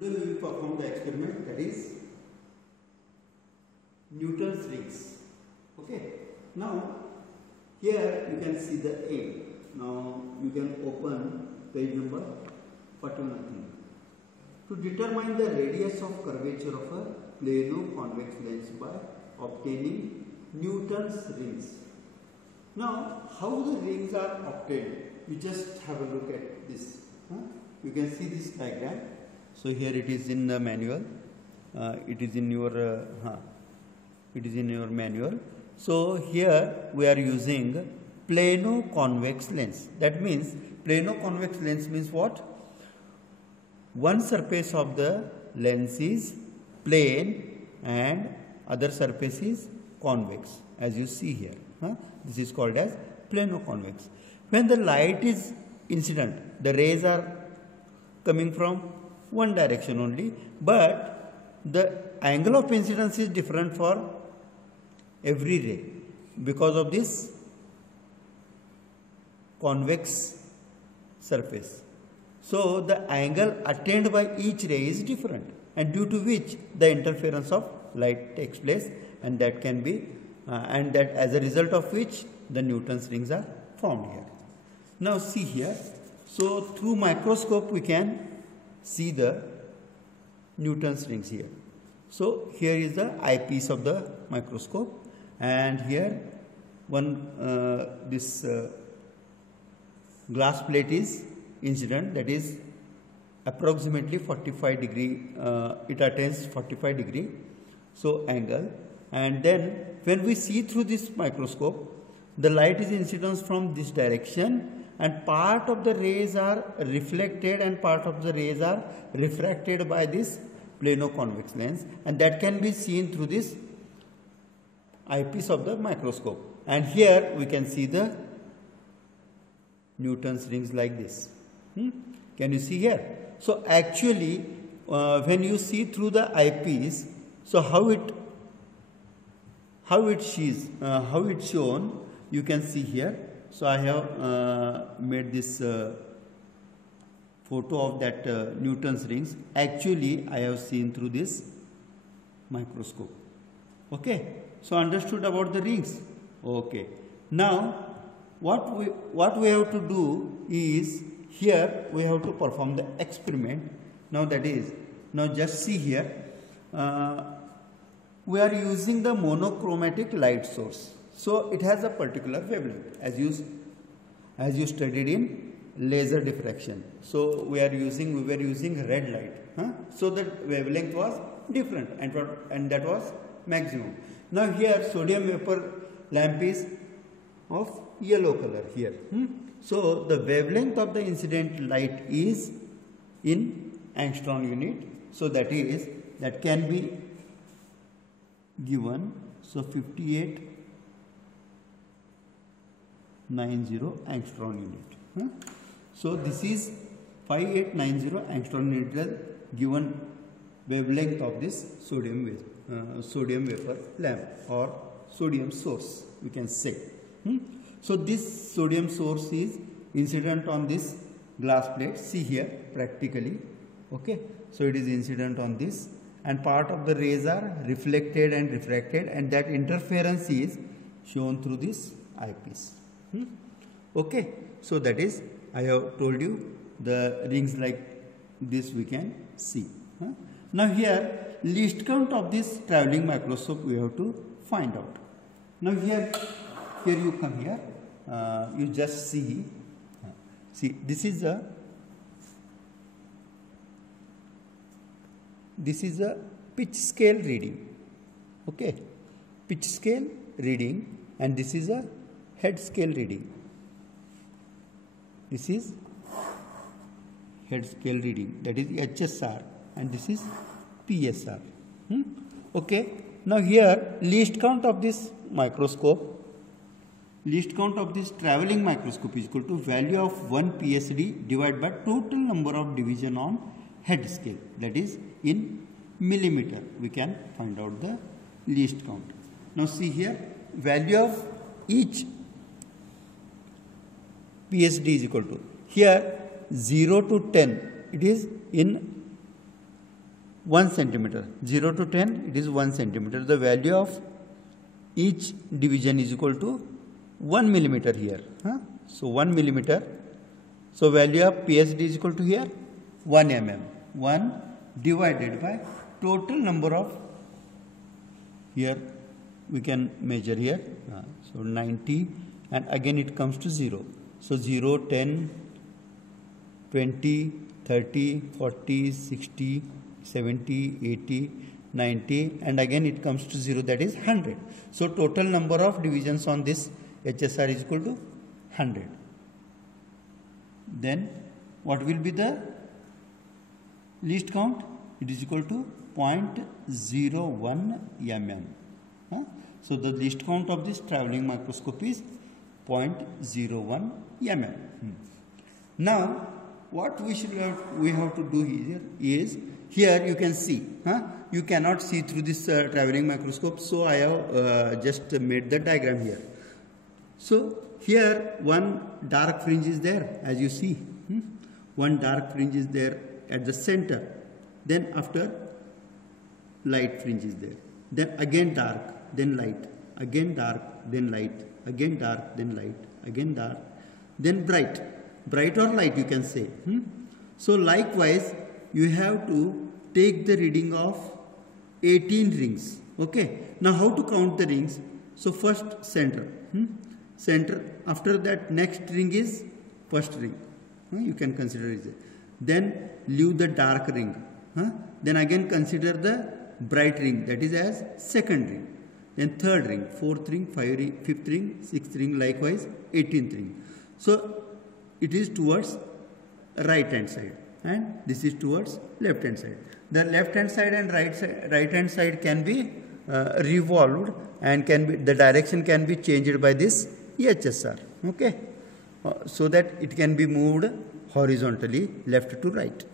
Today we will perform the experiment, that is Newton's rings. Okay. Now here you can see the aim. Now you can open page number 41, I think. To determine the radius of curvature of a plano convex lens by obtaining Newton's rings. Now how the rings are obtained? You just have a look at this. You can see this diagram. So here it is in the manual. It is in your manual. So here we are using plano convex lens. That means plano convex lens means what? One surface of the lens is plane and other surface is convex, as you see here. This is called as plano convex. When the light is incident, the rays are coming from one direction only, but the angle of incidence is different for every ray because of this convex surface. So the angle attained by each ray is different, and due to which the interference of light takes place, and that can be and that as a result of which the Newton's rings are formed here. Now see here. So through microscope we can see the Newton's rings here. So here is the eyepiece of the microscope, and here this glass plate is incident, that is approximately 45 degree. It attains 45 degree so angle, and then when we see through this microscope, the light is incident from this direction, and part of the rays are reflected and part of the rays are refracted by this plano convex lens, and that can be seen through this eyepiece of the microscope. And here we can see the Newton's rings like this. Can you see here? So actually when you see through the eyepiece, so how it's shown, you can see here. So I have made this photo of that Newton's rings. Actually I have seen through this microscope. Okay, so understood about the rings. Okay, now what we have to do is, here we have to perform the experiment. Now that is, now just see here, we are using the monochromatic light source. So it has a particular wavelength, as you studied in laser diffraction. So we were using red light. So the wavelength was different, and that was maximum. Now here sodium vapor lamp is of yellow color here. So the wavelength of the incident light is in angstrom unit. So that can be given. So 5890 angstrom unit. So this is 5890 angstrom unit given wavelength of this sodium vapor lamp or sodium source, we can say. So this sodium source is incident on this glass plate. See here practically. Okay, so it is incident on this, and part of the rays are reflected and refracted, and that interference is shown through this eyepiece. Okay, so that is, I have told you the rings like this we can see. Now here least count of this traveling microscope we have to find out. Now here you come here, you just see this is a pitch scale reading. Okay, pitch scale reading, and this is a head scale reading. This is head scale reading, that is HSR, and this is PSR. Okay, now here least count of this microscope, least count of this traveling microscope is equal to value of 1 PSD divided by total number of division on head scale, that is in millimeter. We can find out the least count. Now see here, value of each PSD is equal to, here 0 to 10 it is in 1 centimeter. 0 to 10, it is 1 centimeter. The value of each division is equal to 1 millimeter here. So 1 millimeter. So value of PSD is equal to here 1 mm. 1 divided by total number of, here we can measure here. So 90, and again it comes to 0. So 0, 10, 20, 30, 40, 60, 70, 80, 90, and again it comes to 0, that is 100. So total number of divisions on this HSR is equal to 100. Then what will be the least count? It is equal to 0.01 mm. So the least count of this traveling microscope is 0.01 mm. Now what we have to do here is, here you can see, you cannot see through this traveling microscope, so I have just made the diagram here. So here one dark fringe is there, as you see. One dark fringe is there at the center. Then after, light fringe is there. Then again dark, then light. Again dark, then light. Again dark, then light. Again dark, then bright. Bright or light, you can say. So likewise, you have to take the reading of 18 rings. Okay. Now how to count the rings? So first center. Center. After that, next ring is first ring. You can consider it. Then leave the dark ring. Then again consider the bright ring, that is as second ring. Then third ring, fourth ring, fifth ring, sixth ring, likewise 18th ring. So it is towards right hand side and this is towards left hand side. The left hand side and right hand side can be revolved, and the direction can be changed by this HSR. Okay, so that it can be moved horizontally left to right.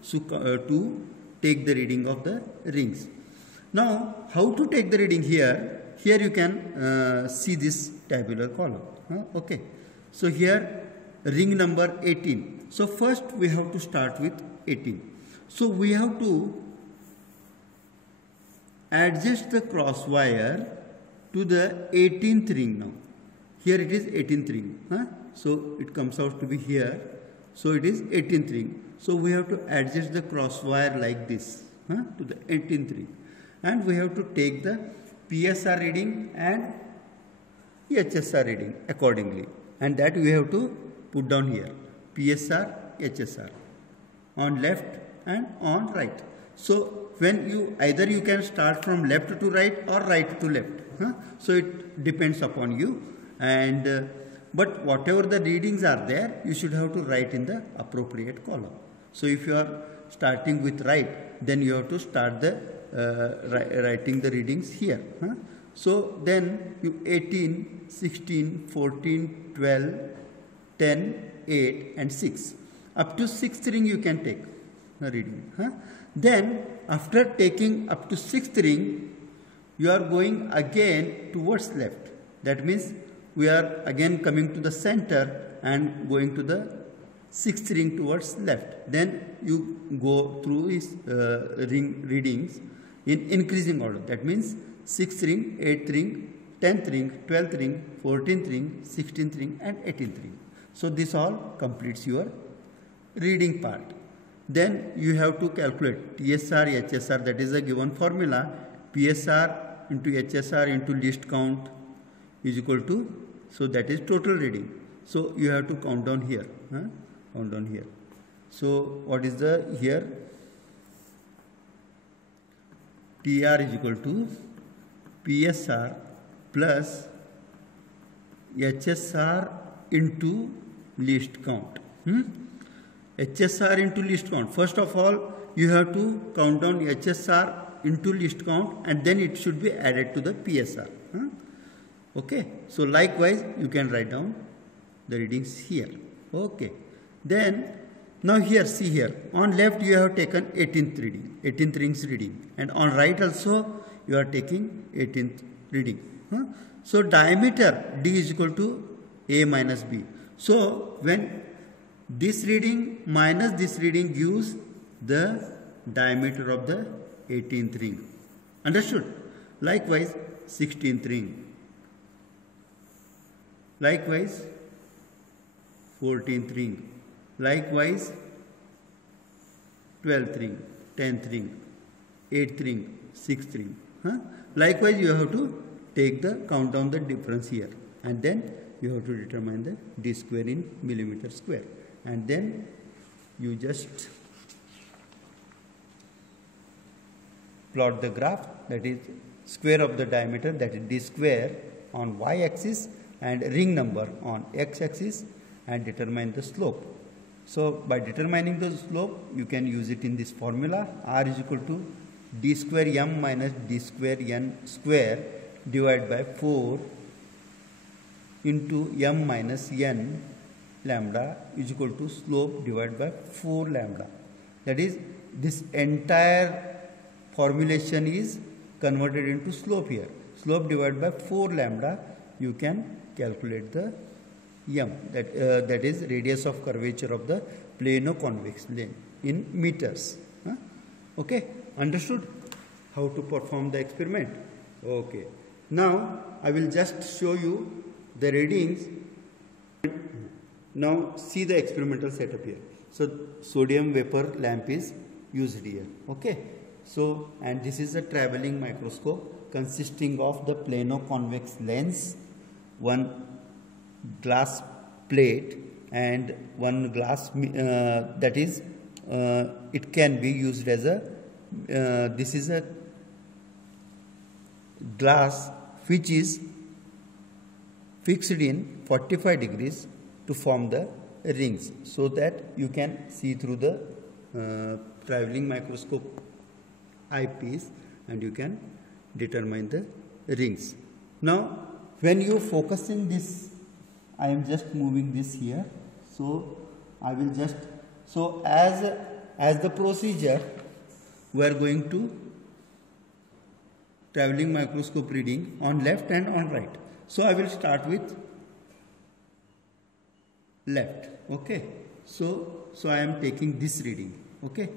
So to take the reading of the rings. Now how to take the reading here? Here you can see this tabular column. Okay, so here ring number 18. So first we have to start with 18. So we have to adjust the cross wire to the 18th ring now. Here it is 18th ring. So it comes out to be here. So it is 18th ring. So we have to adjust the cross wire like this to the 18th ring. And we have to take the PSR reading and HSR reading accordingly. And that we have to put down here. PSR, HSR. On left and on right. So when either you can start from left to right or right to left. So it depends upon you. And but whatever the readings are there, you should have to write in the appropriate column. So if you are starting with right, then you have to start the writing the readings here. So then you 18, 16, 14, 12, 10, 8 and 6. Up to 6th ring you can take the reading. Then after taking up to 6th ring, you are going again towards left. That means we are again coming to the center and going to the 6th ring towards left. Then you go through his ring readings in increasing order. That means 6th ring, 8th ring, 10th ring, 12th ring, 14th ring, 16th ring and 18th ring. So this all completes your reading part. Then you have to calculate TSR, HSR, that is a given formula. PSR into HSR into least count is equal to, so that is total reading. So you have to count down here. Count down here. So what is the here? TR is equal to PSR plus HSR into least count. HSR into least count. First of all, you have to count down HSR into least count and then it should be added to the PSR. Okay. So likewise, you can write down the readings here. Okay. Then, now here, see here. On left, you have taken 18th reading, 18th rings reading. And on right also, you are taking 18th reading. So diameter D is equal to A minus B. So when this reading minus this reading gives the diameter of the 18th ring. Understood? Likewise 16th ring. Likewise 14th ring. Likewise 12th ring, 10th ring, 8th ring, 6th ring. Likewise you have to take the count down the difference here, and then you have to determine the d square in millimeter square, and then you just plot the graph, that is square of the diameter, that is d square on y axis and ring number on x axis, and determine the slope. So by determining the slope, you can use it in this formula. R is equal to d square m minus d square n square divided by 4 into m minus n lambda is equal to slope divided by 4 lambda. That is, this entire formulation is converted into slope here. Slope divided by 4 lambda, you can calculate the m, that is radius of curvature of the plano-convex lane in meters. Okay, understood how to perform the experiment? Okay, now I will just show you the readings. Now see the experimental setup here. So sodium vapor lamp is used here. Okay, so and this is a traveling microscope consisting of the plano-convex lens, one glass plate and one glass that is it can be used as a this is a glass which is fixed in 45 degrees to form the rings, so that you can see through the traveling microscope eyepiece and you can determine the rings. Now when you focusing this, I am just moving this here, so I will just, so as the procedure, we are going to traveling microscope reading on left and on right. So I will start with left. Okay, so I am taking this reading. Okay,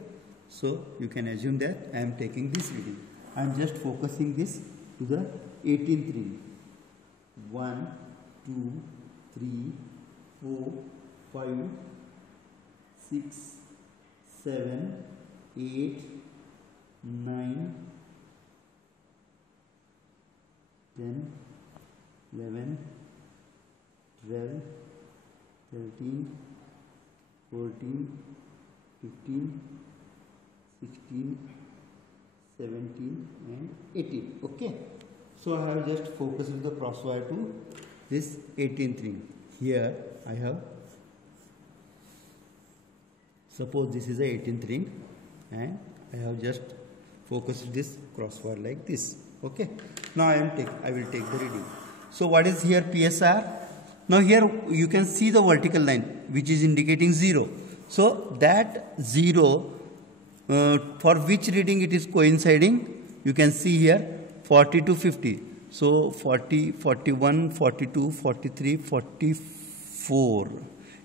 so you can assume that I am taking this reading. I am just focusing this to the 18th ring. 1, 2, 3, 4, 5, 6, 7, 8, 9, 10, 11, 12, 13, 14, 15, 16, 17 and 18. Okay. So I have just focused the crosswire to this 18th ring. Here I have, suppose this is the 18th ring, and I have just focused this crosswire like this. Okay. Now I will take the reading. So what is here PSR? Now here you can see the vertical line which is indicating 0. So that 0 for which reading it is coinciding, you can see here 40 to 50. So 40, 41, 42, 43, 44.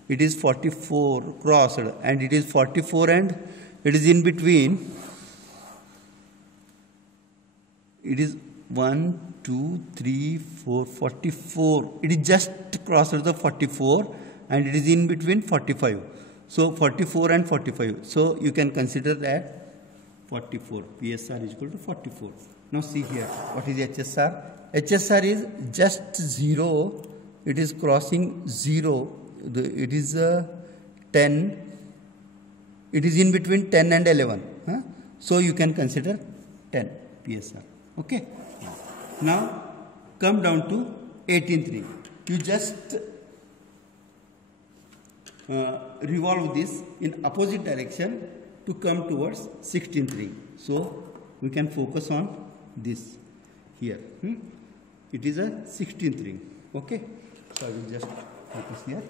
It is 44 crossed, and it is 44 and it is in between. It is 1, 2, 3, 4, 44. It is just crossed the 44 and it is in between 45. So 44 and 45. So you can consider that 44. PSR is equal to 44. Now see here, what is HSR? HSR is just 0. It is crossing 0. It is 10. It is in between 10 and 11. So you can consider 10 PSR. Okay. Now come down to 18th ring. You just revolve this in opposite direction to come towards 16th ring. So we can focus on this here. It is a 16th ring. Okay. So I will just focus here.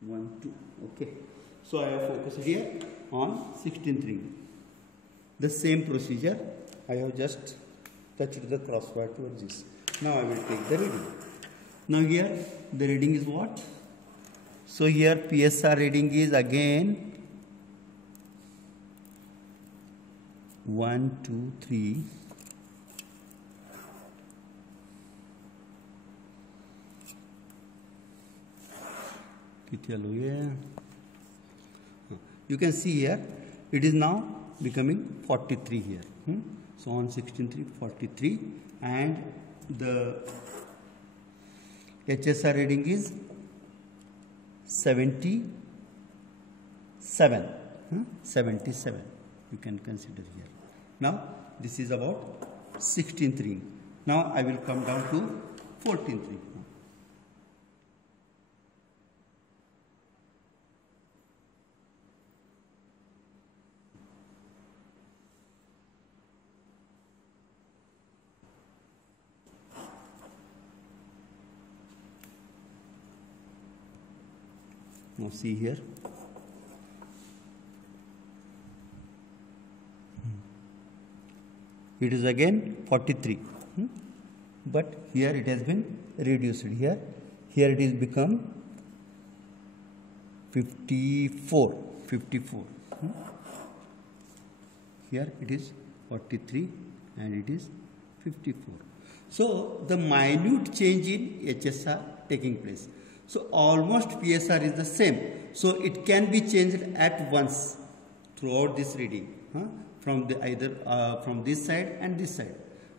One, two. Okay. So I have focused here on 16th ring. The same procedure. I have just touched the crosswire towards this. Now I will take the reading. Now here the reading is what? So here PSR reading is again 1, 2, 3. You can see here it is now becoming 43 here. So on 16, 43, and the HSR reading is 77. 77 you can consider here. Now this is about 16th ring. Now I will come down to 14th ring. Now see here. It is again 43. But here it has been reduced here. Here it is become 54. 54. Here it is 43 and it is 54. So the minute change in HSR taking place. So almost PSR is the same. So it can be changed at once throughout this reading, from the either from this side and this side.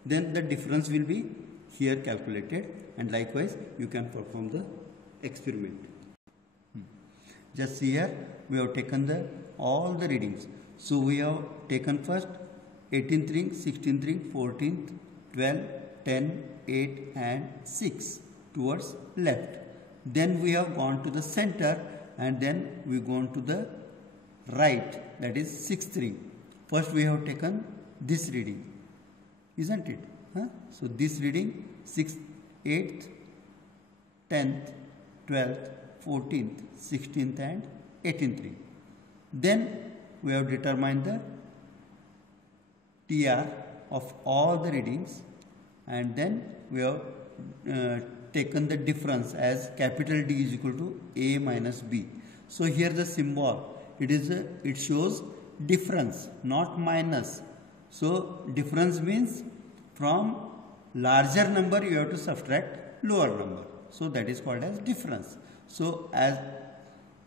Then the difference will be here calculated, and likewise you can perform the experiment. Just see here we have taken all the readings. So we have taken first 18th ring, 16th ring, 14th, 12, 10, 8 and 6 towards left. Then we have gone to the center and then we gone to the right, that is 6th ring. First we have taken this reading, isn't it? So this reading 6th, 8th, 10th, 12th, 14th, 16th and 18th ring. Then we have determined the TR of all the readings, and then we have taken the difference as capital D is equal to A minus B. So here the symbol, it shows difference, not minus. So difference means from larger number you have to subtract lower number. So that is called as difference. So as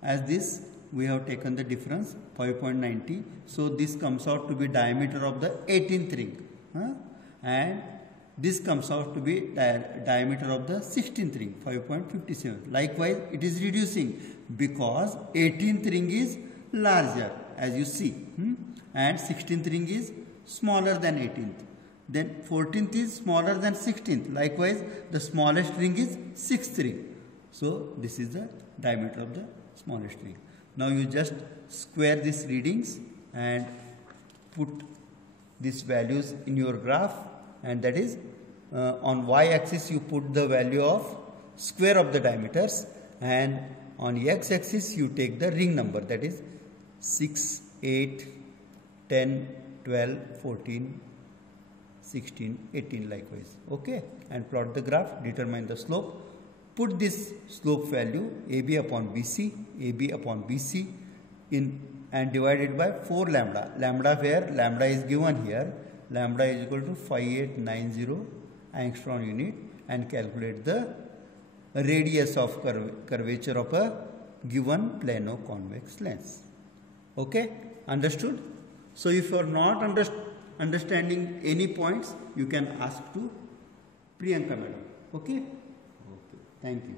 this we have taken the difference 5.90. So this comes out to be diameter of the 18th ring, and this comes out to be diameter of the 16th ring, 5.57. Likewise, it is reducing because 18th ring is larger, as you see, and 16th ring is smaller than 18th. Then 14th is smaller than 16th. Likewise, the smallest ring is 6th ring. So this is the diameter of the smallest ring. Now you just square these readings and put these values in your graph, and that is on y-axis you put the value of square of the diameters, and on x-axis you take the ring number, that is 6, 8, 10, 12, 14, 16, 18 likewise. Okay, and plot the graph, determine the slope. Put this slope value AB upon BC in and divided by 4 lambda. Lambda where lambda is given here. Lambda is equal to 5890 angstrom unit, and calculate the radius of curvature of a given plano convex lens. Okay, understood? So if you are not understanding any points, you can ask to Priyanka madam. Okay? Okay, thank you.